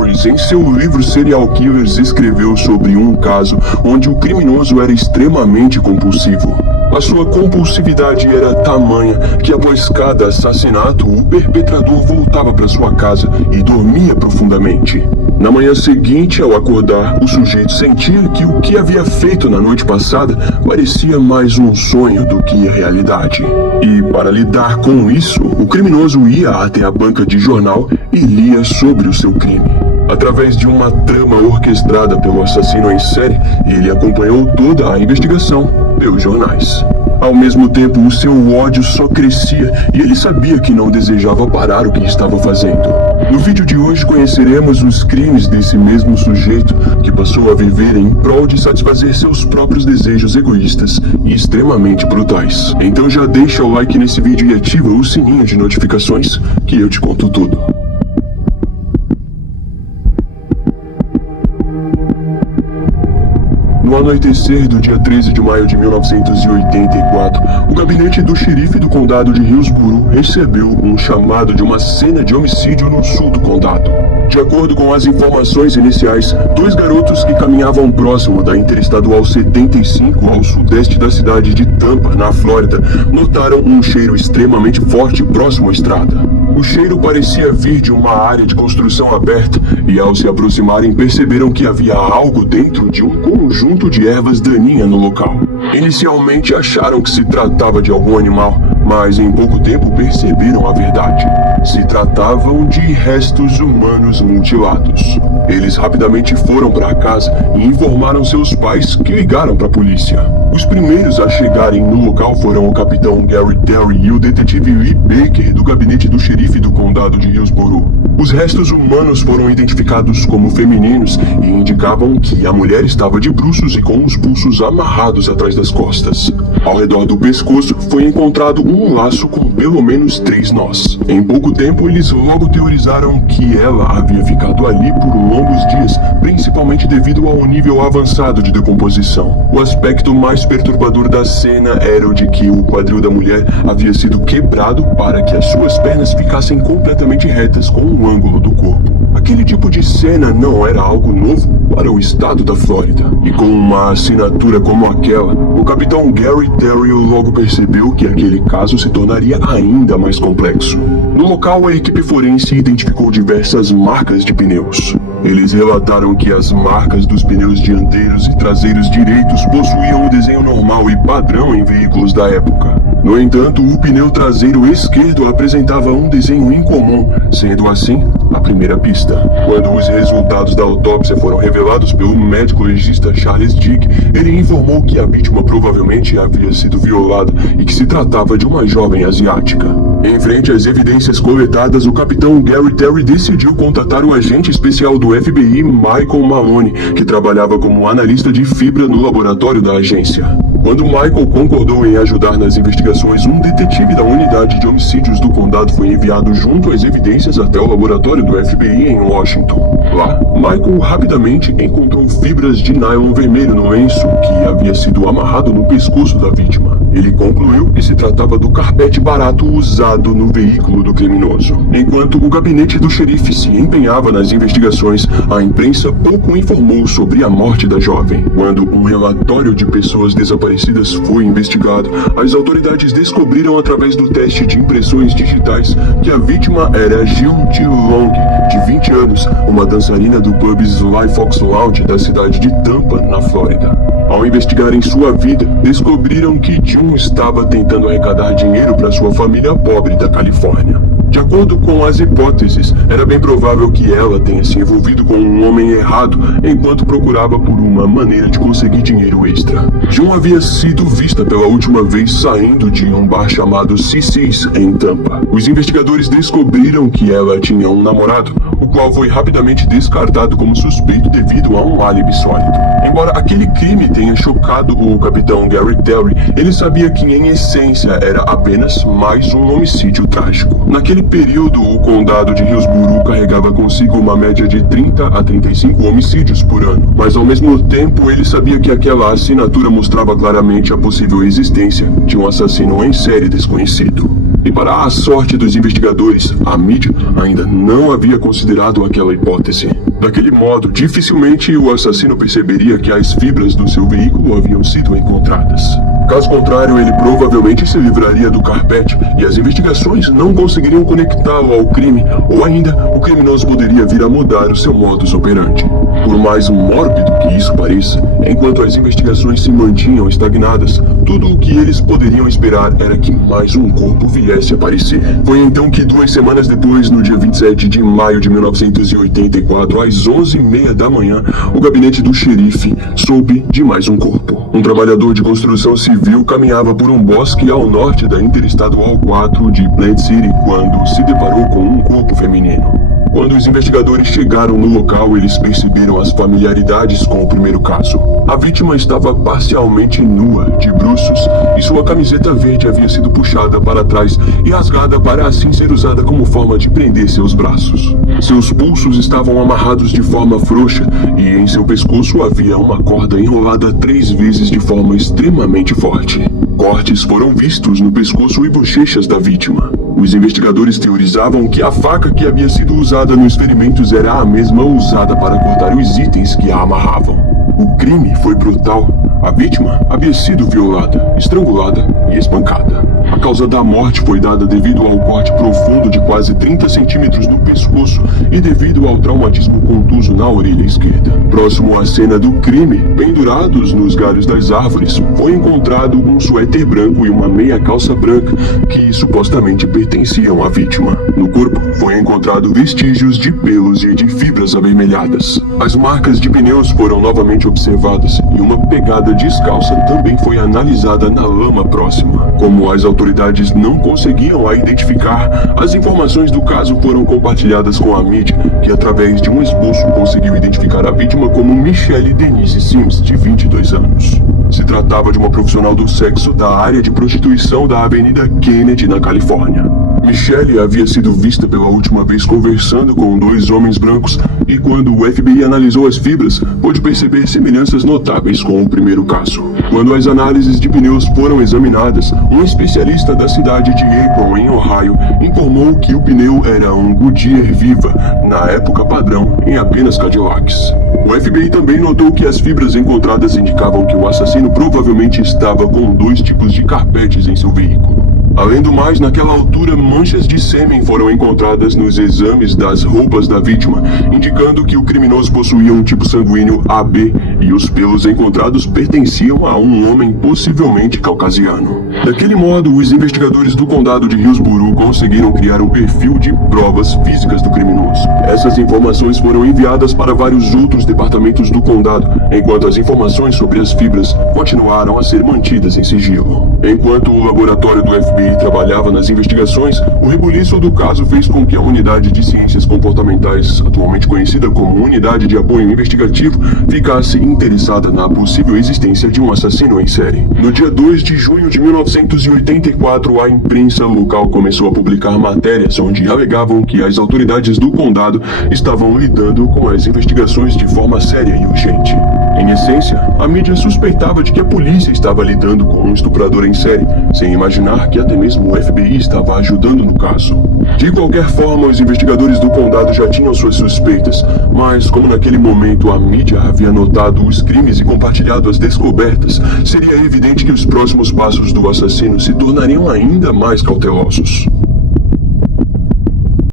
Harris, em seu livro Serial Killers, escreveu sobre um caso onde o criminoso era extremamente compulsivo. A sua compulsividade era tamanha que após cada assassinato, o perpetrador voltava para sua casa e dormia profundamente. Na manhã seguinte, ao acordar, o sujeito sentia que o que havia feito na noite passada parecia mais um sonho do que a realidade. E para lidar com isso, o criminoso ia até a banca de jornal e lia sobre o seu crime. Através de uma trama orquestrada pelo assassino em série, ele acompanhou toda a investigação pelos jornais. Ao mesmo tempo, o seu ódio só crescia e ele sabia que não desejava parar o que estava fazendo. No vídeo de hoje conheceremos os crimes desse mesmo sujeito que passou a viver em prol de satisfazer seus próprios desejos egoístas e extremamente brutais. Então já deixa o like nesse vídeo e ativa o sininho de notificações que eu te conto tudo. No anoitecer do dia 13 de maio de 1984, o gabinete do xerife do condado de Hillsborough recebeu um chamado de uma cena de homicídio no sul do condado. De acordo com as informações iniciais, dois garotos que caminhavam próximo da Interestadual 75 ao sudeste da cidade de Tampa, na Flórida, notaram um cheiro extremamente forte próximo à estrada. O cheiro parecia vir de uma área de construção aberta e, ao se aproximarem, perceberam que havia algo dentro de um conjunto de ervas daninhas no local. Inicialmente acharam que se tratava de algum animal, mas em pouco tempo perceberam a verdade. Se tratavam de restos humanos mutilados. Eles rapidamente foram para casa e informaram seus pais, que ligaram para a polícia. Os primeiros a chegarem no local foram o capitão Gary Terry e o detetive Lee Baker, do gabinete do xerife do condado de Hillsborough. Os restos humanos foram identificados como femininos e indicavam que a mulher estava de bruços e com os pulsos amarrados atrás das costas. Ao redor do pescoço foi encontrado um laço com pelo menos 3 nós. Em pouco tempo, eles logo teorizaram que ela havia ficado ali por longos dias, principalmente devido ao nível avançado de decomposição. O aspecto mais perturbador da cena era o de que o quadril da mulher havia sido quebrado para que as suas pernas ficassem completamente retas com o ângulo do corpo. Aquele tipo de cena não era algo novo para o estado da Flórida. E com uma assinatura como aquela, o capitão Gary Terry logo percebeu que aquele caso se tornaria ainda mais complexo. No local, a equipe forense identificou diversas marcas de pneus. Eles relataram que as marcas dos pneus dianteiros e traseiros direitos possuíam o desenho normal e padrão em veículos da época. No entanto, o pneu traseiro esquerdo apresentava um desenho incomum, sendo assim a primeira pista. Quando os resultados da autópsia foram revelados pelo médico legista Charles Dick, ele informou que a vítima provavelmente havia sido violada e que se tratava de uma jovem asiática. Em frente às evidências coletadas, o capitão Gary Terry decidiu contatar o agente especial do FBI, Michael Maloney, que trabalhava como analista de fibra no laboratório da agência. Quando Michael concordou em ajudar nas investigações, um detetive da unidade de homicídios do condado foi enviado junto às evidências até o laboratório do FBI em Washington. Lá, Michael rapidamente encontrou fibras de nylon vermelho no lenço que havia sido amarrado no pescoço da vítima. Ele concluiu que se tratava do carpete barato usado no veículo do criminoso. Enquanto o gabinete do xerife se empenhava nas investigações, a imprensa pouco informou sobre a morte da jovem. Quando um relatório de pessoas desaparecidas foi investigado, as autoridades descobriram através do teste de impressões digitais que a vítima era Jill T. Long, de 20 anos, uma dançarina do pub Sly Fox Lounge da cidade de Tampa, na Flórida. Ao investigarem sua vida, descobriram que June estava tentando arrecadar dinheiro para sua família pobre da Califórnia. De acordo com as hipóteses, era bem provável que ela tenha se envolvido com um homem errado enquanto procurava por uma maneira de conseguir dinheiro extra. June havia sido vista pela última vez saindo de um bar chamado CC's em Tampa. Os investigadores descobriram que ela tinha um namorado, o qual foi rapidamente descartado como suspeito devido a um álibi sólido. Embora aquele crime tenha chocado o capitão Gary Terry, ele sabia que em essência era apenas mais um homicídio trágico. Naquele período, o condado de Hillsborough carregava consigo uma média de 30 a 35 homicídios por ano, mas ao mesmo tempo ele sabia que aquela assinatura mostrava claramente a possível existência de um assassino em série desconhecido. E para a sorte dos investigadores, a mídia ainda não havia considerado aquela hipótese. Daquele modo, dificilmente o assassino perceberia que as fibras do seu veículo haviam sido encontradas. Caso contrário, ele provavelmente se livraria do carpete e as investigações não conseguiriam conectá-lo ao crime, ou ainda, o criminoso poderia vir a mudar o seu modus operandi. Por mais mórbido que isso pareça, enquanto as investigações se mantinham estagnadas, tudo o que eles poderiam esperar era que mais um corpo viesse a aparecer. Foi então que 2 semanas depois, no dia 27 de maio de 1984, às 11h30 da manhã, o gabinete do xerife soube de mais um corpo. Um trabalhador de construção civil caminhava por um bosque ao norte da Interestadual 4 de Plant City quando se deparou com um corpo feminino. Quando os investigadores chegaram no local, eles perceberam as familiaridades com o primeiro caso. A vítima estava parcialmente nua, de bruços, e sua camiseta verde havia sido puxada para trás e rasgada para assim ser usada como forma de prender seus braços. Seus pulsos estavam amarrados de forma frouxa e em seu pescoço havia uma corda enrolada 3 vezes de forma extremamente forte. Cortes foram vistos no pescoço e bochechas da vítima. Os investigadores teorizavam que a faca que havia sido usada nos ferimentos era a mesma usada para cortar os itens que a amarravam. O crime foi brutal. A vítima havia sido violada, estrangulada e espancada. A causa da morte foi dada devido ao corte profundo de quase 30 centímetros no pescoço e devido ao traumatismo contuso na orelha esquerda. Próximo à cena do crime, pendurados nos galhos das árvores, foi encontrado um suéter branco e uma meia calça branca que supostamente pertenciam à vítima. No corpo foi encontrado vestígios de pelos e de fibras avermelhadas. As marcas de pneus foram novamente observadas e uma pegada descalça também foi analisada na lama próxima. Como as autoridades não conseguiam a identificar, as informações do caso foram compartilhadas com a mídia, que através de um esboço conseguiu identificar a vítima como Michelle Denise Sims, de 22 anos. Se tratava de uma profissional do sexo da área de prostituição da Avenida Kennedy, na Califórnia. Michelle havia sido vista pela última vez conversando com 2 homens brancos e quando o FBI analisou as fibras, pôde perceber semelhanças notáveis com o primeiro caso. Quando as análises de pneus foram examinadas, um especialista da cidade de Akron, em Ohio, informou que o pneu era um Goodyear Viva, na época padrão, em apenas Cadillacs. O FBI também notou que as fibras encontradas indicavam que o assassino provavelmente estava com 2 tipos de carpetes em seu veículo. Além do mais, naquela altura, manchas de sêmen foram encontradas nos exames das roupas da vítima, indicando que o criminoso possuía um tipo sanguíneo AB e os pelos encontrados pertenciam a um homem possivelmente caucasiano. Daquele modo, os investigadores do condado de Hillsborough conseguiram criar um perfil de provas físicas do criminoso. Essas informações foram enviadas para vários outros departamentos do condado, enquanto as informações sobre as fibras continuaram a ser mantidas em sigilo. Enquanto o laboratório do FBI trabalhava nas investigações, o rebuliço do caso fez com que a Unidade de Ciências Comportamentais, atualmente conhecida como Unidade de Apoio Investigativo, ficasse interessada na possível existência de um assassino em série. No dia 2 de junho de 1984, a imprensa local começou a publicar matérias onde alegavam que as autoridades do condado estavam lidando com as investigações de forma séria e urgente. Em essência, a mídia suspeitava de que a polícia estava lidando com um estuprador em série, sem imaginar que até mesmo o FBI estava ajudando no caso. De qualquer forma, os investigadores do condado já tinham suas suspeitas, mas como naquele momento a mídia havia notado os crimes e compartilhado as descobertas, seria evidente que os próximos passos do assassino se tornariam ainda mais cautelosos.